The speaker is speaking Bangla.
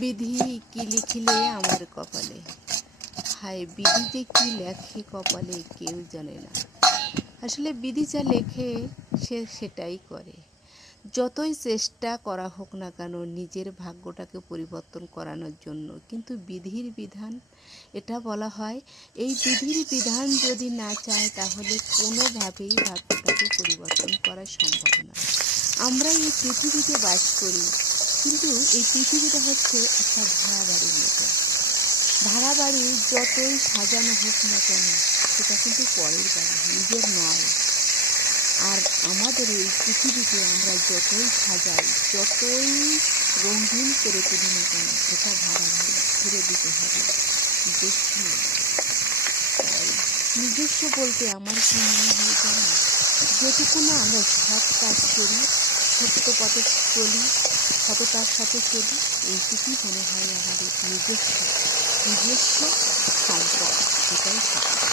বিধি কি লিখিলে আমার কপালে, হায় বিধি যে কি লেখে কপালে কেউ জানে না। আসলে বিধি যা লেখে সে সেটাই করে। যতই চেষ্টা করা হোক না কেন নিজের ভাগ্যটাকে পরিবর্তন করানোর জন্য, কিন্তু বিধির বিধান এটা বলা হয়, এই বিধির বিধান যদি না চায় তাহলে কোনোভাবেই ভাগ্যটাকে পরিবর্তন করা সম্ভব নয়। আমরা এই পৃথিবীতে বাস করি, কিন্তু এই পৃথিবীটা হচ্ছে একটা ভাড়া বাড়ির মতো। ভাড়া বাড়ি যতই সাজানো হোক না কেন সেটা কিন্তু পরের বাড়ি, নিজের নয়। আর আমাদের এই পৃথিবীকে আমরা যতই সাজাই, যতই রঙিন করে তুলি না কেন, এটা ভাড়া বাড়ি, ছেড়ে দিতে হবে, নিজস্ব নয়। তাই নিজস্ব বলতে আমার কি মনে হয় জানো, যেটুকু না আমরা সৎ কাজ করি, সত্য পথে চলি, সততার সাথে চলি, এইটুকুই মনে হয় আমাদের নিজস্ব সম্পদ, এটাই সত্য।